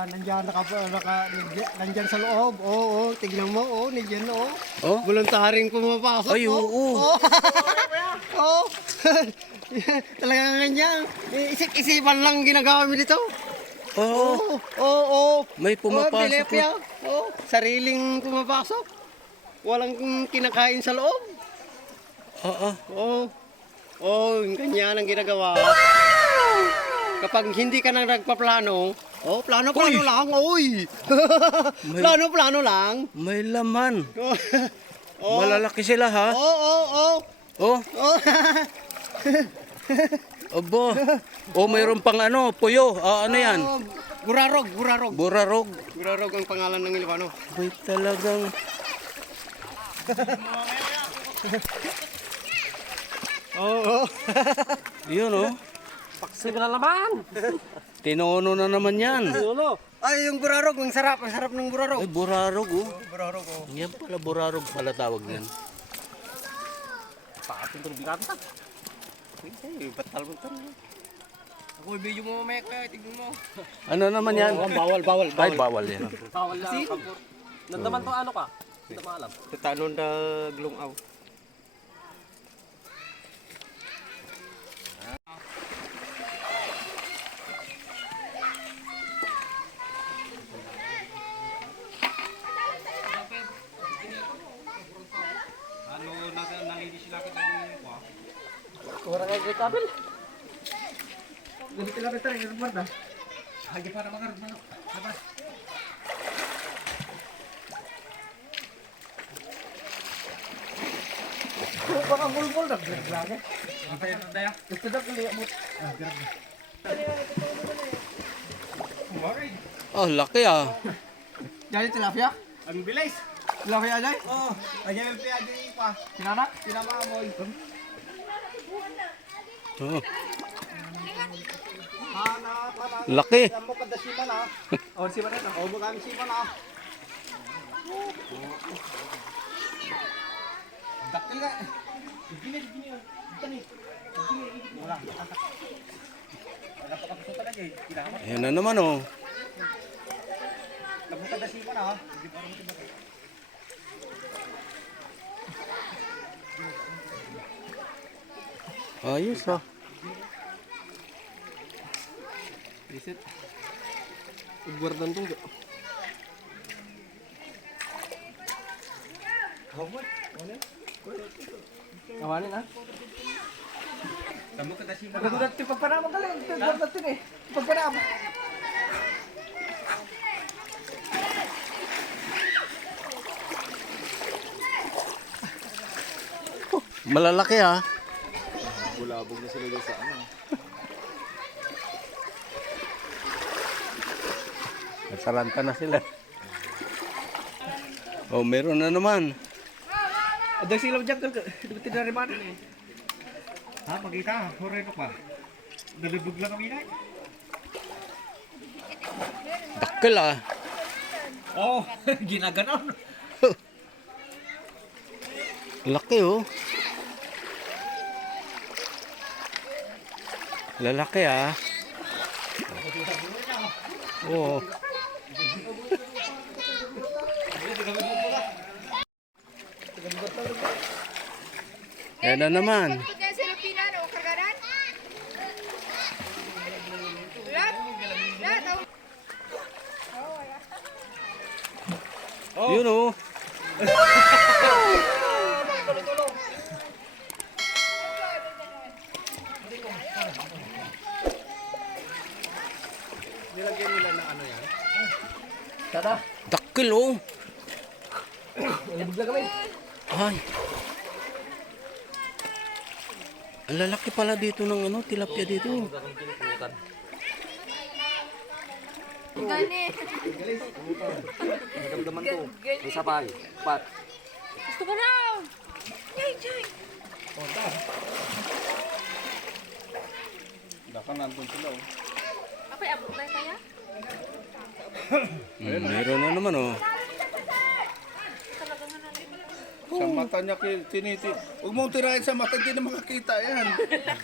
Nandiyan, nandiyan sa loob. Oo, tignan mo. Oo, nandiyan, oo. Oh? Voluntaring pumapasok. Ay, oo. Oo. Talagang ganyan. Isip-isipan lang ginagawa mo dito. Oo. Oo. May pumapasok. Tilapia. Oo. Sariling pumapasok. Walang kinakain sa loob. Oo. Oo. Oo, ganyan ang ginagawa. Kapag hindi ka nang nagpaplano, plano lang, oy. Plano lang. May laman. Oh. Malalaki sila ha? Oo. Oh, Oh. abo. Oh, mayroon pang ano, puyo. Ano yan? Burarog. Burarog. Burarog ang pangalan ng Ilocano. May talagang... Oo. Yun oh. Paksi na naman. Tinono na naman yan. Ay, yung burarog, ang sarap ng burarog. Ay, burarog oh. Burarog, oh. Yan pala, burarog pala tawag yan. Pakin itong biganta. Ay, batal. Ako, video mo mamaya kaya, tignan mo. Ano naman yan? Bawal. Ay, bawal yan. Bawal na. Nandaman to ano ka? Hindi mo alam. Tatanon na glungaw. Kurang kayo kay Tabel. Ganito lang ito, yung guarda. Hagi para makarag manok. Labas. Baka bulbul na, glag-glag eh. Gusto na kuliya mo. Oh, laki ah. Jadi tilapia? Ang bilis. Tilapia aja? Oh, aja yung piado pa. Sinana? Sinama mo. Oh. Laki. Mo kada sipa na. Oh, sipa na. Oh, baka sipa na. Dakil ka. Gini. Gini. Wala. Wala pa kapso talaga eh. Kailangan. Ayan na naman oh. Mo kada sipa na. Hindi pa rin tiba. Ayos ah. Reset. Guardan tuh. Awanin ah. Kamu kada sipa Ako na pagpanama ka lang. Guardan tin eh. Pagpanama. Malalaki ah. Bulabog na sila sa ano. Nasalanta na sila. Oh, meron na naman. Ada sila dyan. Dumating na rin man. Ha, magkita. Horeno pa. Nalubog lang kami na. Dakil ah. Oh, ginaganon. Laki oh. Lalaki ah. Oo. Yan na naman. Yun oh. Nilagyan nila na ano yan? Tada. Dakil oh. Nalubog lang kami. Ay. Ang lalaki pala dito ng ano, tilapia dito. Gani. Magdamdaman to. Isa pa. Pat. Gusto ko raw. Jay. Baka nandun sila oh. Ako'y abot na kaya? Meron na naman oh. Sa mata niya tiniti. Huwag mong tirahin sa mata, hindi na makakita yan.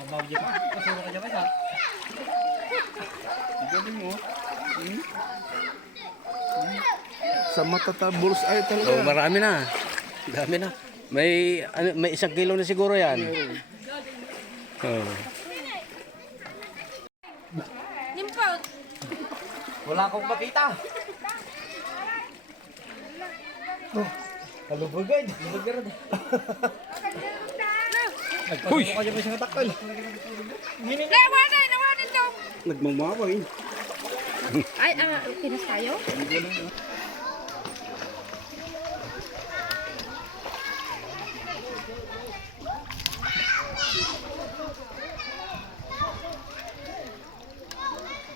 Mabawag ka. Kasuro ka dyan ba? Galing mo. Sa matata bulls ay Oh, talaga. marami na. Dami na. May 1 kilo na siguro yan. Oh. Nimpot. Wala akong makita. Halubugad. Halubugad. Uy! Nawanin daw. Nagmamaway. Ay, pinas tayo?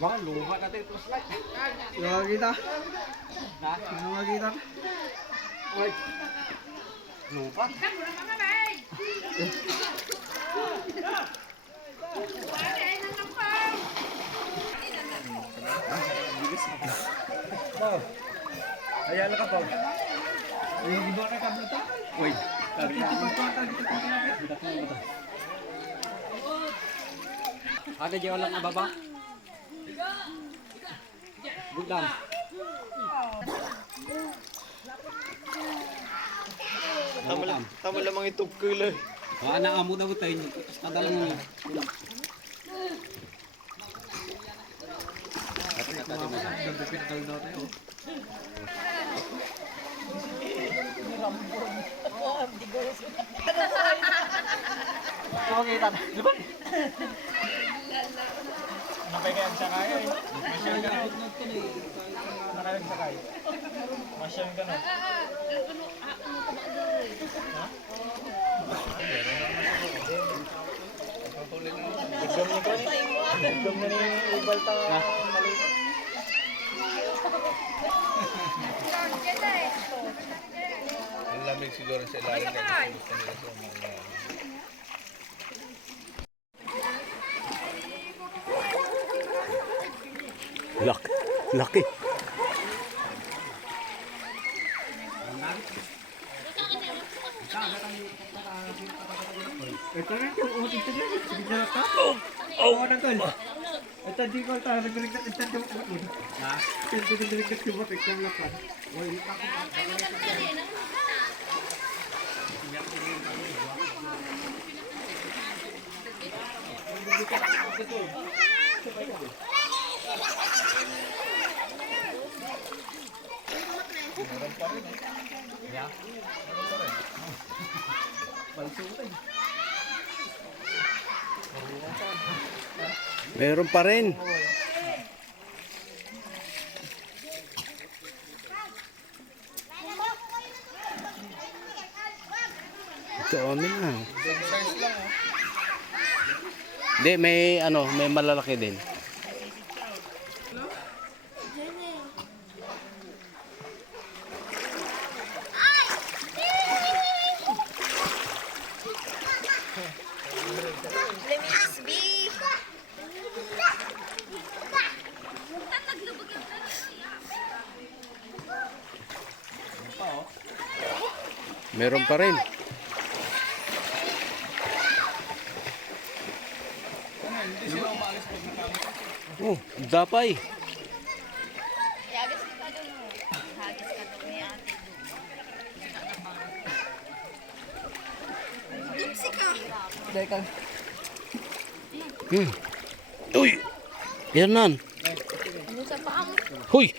Baka lupa natin ito slide. Nakakita? Nakakita? Ay. Lupa. Ayan na ka po. Yung iba ka kabluta? Uy. Ada jalan lang na baba. Budang. Tama lamang itong kilo. Anak kamu daw tayo. Kadala mo. Napay kayang sakay eh. Masyang ganun. Nakayang sakay. Masyang ganun. Nagdom na ni Ibal ta mali. Ang lamig siguro sa ilalim. Gusto nila sa mga. Laki. Ito na ito. Oh, dito na. Sige na ka. Oh, nangkol. Ito di ko ta nagligtas ito yung ako. Ha? Ito nagligtas yung batik ko lang ka. Oh, ito ako. Meron pa rin. Ito amin na. Hindi, may malalaki din. Meron pa rin. Oh, dapay. Hagis ka doon. Hagis ka doon ni ate. Dipsi ka. Uy! Yan nan. Ano sa paa mo? Huy!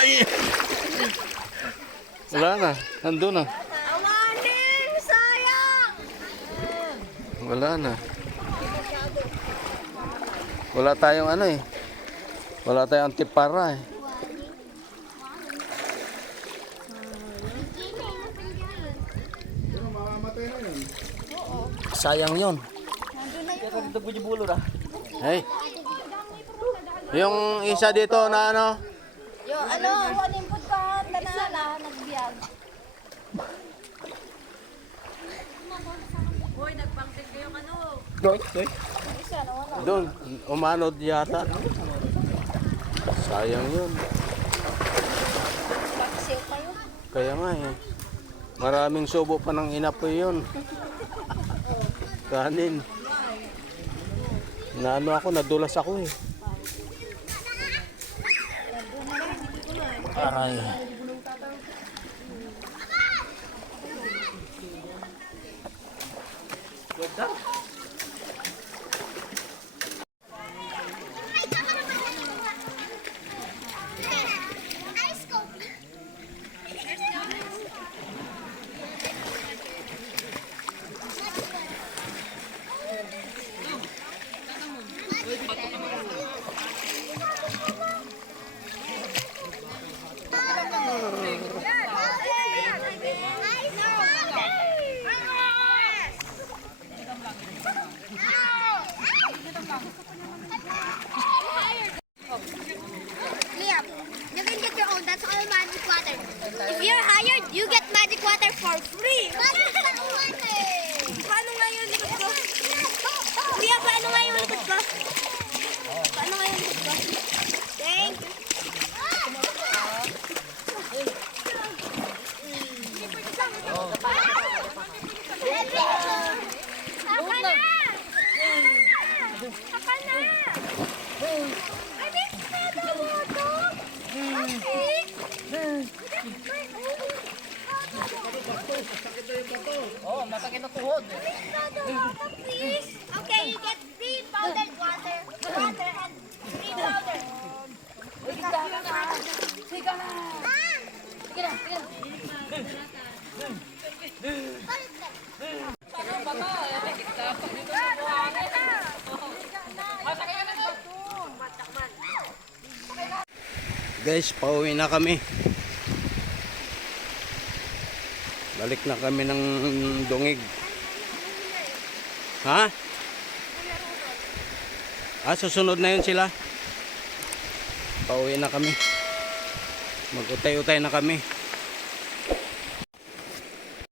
Ay! Wala na. Nandun na. Awanin! Sayang! Wala na. Wala tayong Wala tayong antipara eh. Sayang yun. Hey. Yung isa dito na Yo, wanimpod ka. Tanala, nagbiyag. Hoy, nagpangtig kayo Isa na wala. doon, umanod yata. Sayang yun. Pagsiw kayo. Kaya nga eh. Maraming subo pa ng inapoy yun. Kanin. Nadulas ako eh. Aray. Liam, you can get your own. That's all magic water. If you're hired, you get magic water for free. Magic water. Paano nga yung likod ko? Liam, paano nga yung likod ko? Paano nga yung likod ko? Thank you. Saka na! Saka na! I miss the water. Oh, masakit na tuhod. Please. Okay, you get free powdered water. Water and free powder. Sige na. Guys, pauwi na kami. Balik na kami ng Dungig. Ha? Susunod na yun sila. Pauwi na kami. Mag-utay-utay na kami.